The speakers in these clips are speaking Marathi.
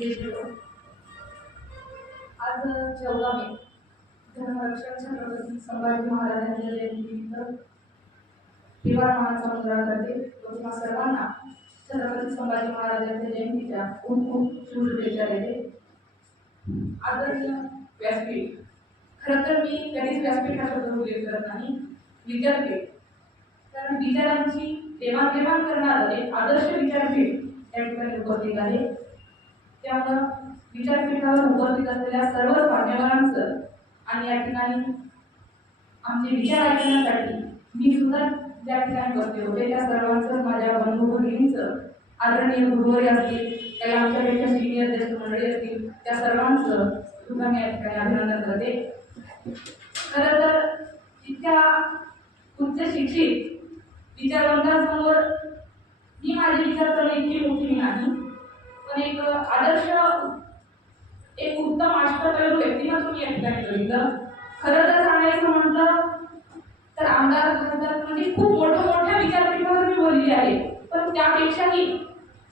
आज 14 मे धर्मरक्षक छत्रपती संभाजी महाराजांच्या जयंतीनिमित्त त्रिवार मानाचा मुजरा करते व तुम्हा सर्वांना छत्रपती संभाजी महाराजांच्या जयंतीच्या खूप खूप शुभेच्छा देते. आदरणीय व्यासपीठ, खरं तर मी कधीच व्यासपीठ हा शब्द उल्लेख करत नाही, विचारपीठ. कारण विचारांची देवाणघेवाण करणारं एक आदर्श विचारपीठ या ठिकाणी उपस्थित आहे. त्यामुळं विचारपीठावर उपस्थित असलेल्या सर्व मान्यवरांचं आणि या ठिकाणी आमचे विचार ऐकण्यासाठी मी सुद्धा ज्या ठिकाणी बसले होते त्या सर्वांचं, माझ्या बंधू भगिनींचं, आदरणीय गुरुवारी असतील, काही आमच्यापेक्षा सिनियर ज्येष्ठ मंडळी असतील, त्या सर्वांचं सुद्धा मी या ठिकाणी अभिनंदन करते. खरं तर इतक्या उच्च शिक्षित विचारवंतांसमोर मी माझे विचार करणे इतकी मोठी नाही, पण एक आदर्श, एक उत्तम अष्टपैलू व्यक्तिमत्व मी या ठिकाणी बघितलं. खरं तर सांगायचं म्हटलं तर आमदार खासदार म्हणजे खूप मोठ्या विचारपीठावर मी बोलली आहे, पण त्यापेक्षाही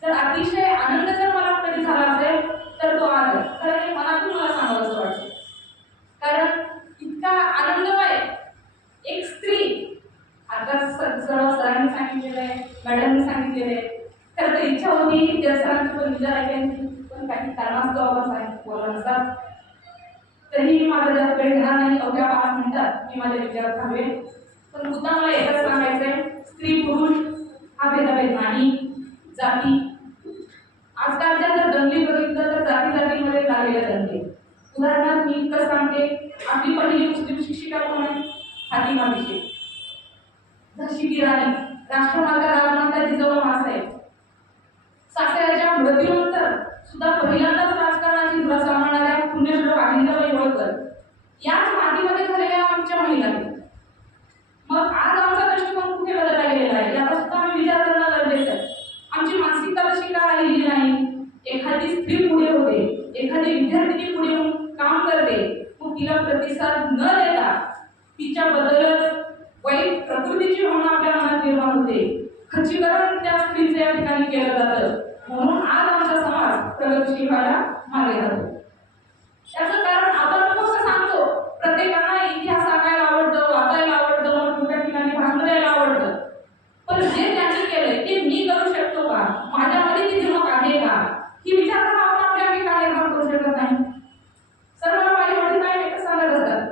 जर अतिशय आनंद जर मला कधी झाला असेल तर तो आज. कारण हे मनातून मला सांगावंसं वाटतं. कारण इतका आनंदमय एक स्त्री, आता सर्व सरांनी सांगितलेलं आहे, मॅडमनी सांगितलेलं आहे. खरं तर इच्छा होती त्या सरांची पण विचार ऐकायची, पण काही कारणास्तव आपण बोलला नसतात. तरीही माझा जास्त वेळ घेणार नाही, अवघ्या 5 मिनिटात मी माझे विचार थांबवेन. पण मुद्दा मला एकच सांगायचंय, स्त्री पुरुष हा भेदाभेद नाही, जाती. आजकालच्या जर दंगली बघितलं तर जातीमध्ये लागलेले दंगली. उदाहरणार्थ मी इतकं सांगते, आपली पहिली मुस्लिम शिक्षिका कोण आहे? फातिमा बिशे, झाशी की राणी, राष्ट्रमाता राजमाता जिजाऊ माँसाहेब. सासऱ्याच्या मृत्यूनंतर सुद्धा पहिल्यांदाच राजकारणाची धुरा सांभाळणाऱ्या पुण्यश्लोक अहिल्याबाई होळकर याच मातीमध्ये झालेल्या आमच्या महिला. मग आज आमचा दृष्टिकोन कुठे बदलला गेलेला आहे याचा सुद्धा आम्ही विचार करणं गरजेचं आहे. आमची मानसिकता तशी का राहिली नाही? एखादी स्त्री पुढे होते, एखादी विद्यार्थिनी पुढे काम करते, मग तिला प्रतिसाद न देता तिच्याबद्दलच वाईट प्रकृतीची भावना आपल्या मनात निर्माण होते. खच्चीकरण त्या स्त्रीचे या ठिकाणी केलं जातं. म्हणून आज आमचा समाज प्रगतीशील व्हायला मागे राहतो. त्याचं कारण आपण फक्त सांगतो, प्रत्येकाला इतिहास सांगायला आवडतं, वाचायला आवडतं, मोठ्या ठिकाणी भाषण द्यायला आवडतं, पण जे त्यांनी केलंय ते मी करू शकतो का? माझ्यामध्ये ती धमक आहे का? ही विचारधारा आपण आपल्या ठिकाणी निर्माण करू शकत नाही. सर्व माझे वडील काय एकच सांगत असतात,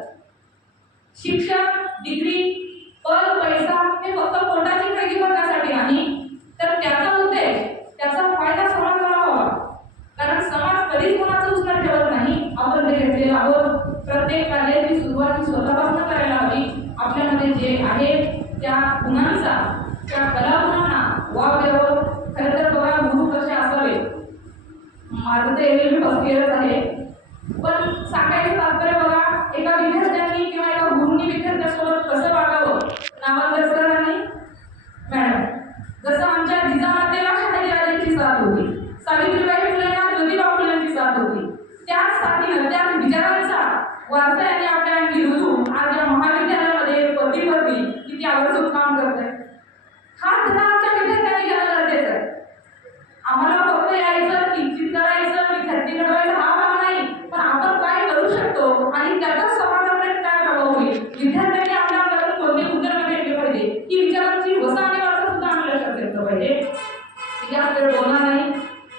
शिक्षण, डिग्री, पद, पैसा हे फक्त पोटाची खळगी भरण्यासाठी नाही, तर त्याचा उद्देश, त्याचा फायदा समाजाला व्हावा. कारण समाज कधीच कोणाचं उसनं ठेवत नाही. आपण जे घेतलेलं आहोत, प्रत्येक कार्याची सुरुवात स्वतःपासून करायला हवी. आपल्यामध्ये जे आहे त्या गुणांचा, त्या कलागुणांना वाव द्यावं. खरं तर बघा, गुरु कसे असावे, माझं ते एवढी फसलेलंच आहे, पण सांगायचं तात्पर्य बघा, एका विद्यार्थ्यांनी किंवा एका गुरुंनी विद्यार्थ्यासोबत कसं वागावं. नावाजर सर आणि मॅडम, जसं आमच्या जिजामातेला शहाजीराजांची साथ होती, सावित्रीबाई फुलेंना ज्योतिबा फुलेंची साथ होती, त्याच साथीनं त्याच विचारांचा वारसा यांनी आपल्या अंगी रुजून आज या महाविद्यालयामध्ये पती किती आवर्जून काम करत आहे. हा धडा आमच्या विद्यार्थ्यांनी घेणं गरजेचं आहे. आम्हाला फक्त यायचं, किंचित करायचं, विद्यार्थी घडवायचं हा भाग नाही, पण आपण काय करू शकतो आणि त्याचा समाजाकडे काय प्रभाव होईल, विद्यार्थ्यांनी आपल्या अंगातून कोणते गुणधर्म भेटले पाहिजे, ही विचारांची वसा आणि वारसा सुद्धा आम्ही लक्षात घेतलं पाहिजे. जास्त वेळ बोलणार नाही.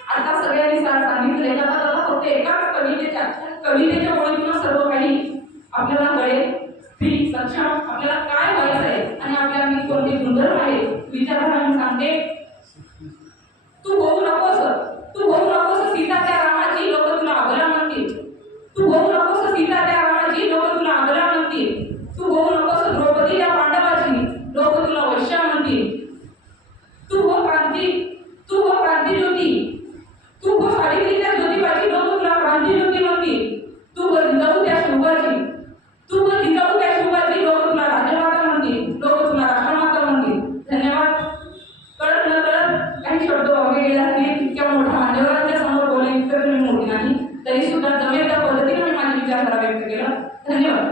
आता सगळ्यांनी सांगितलं, एका फक्त एकाच कवितेच्या ओळीतून सर्व काही आपल्याला कळेल. स्त्री सक्षम आपल्याला काय व्हायचं आहे आणि आपल्याला मी कोणते गुणधर्म आहेत विचारांना मी सांगते. तू होऊ नकोस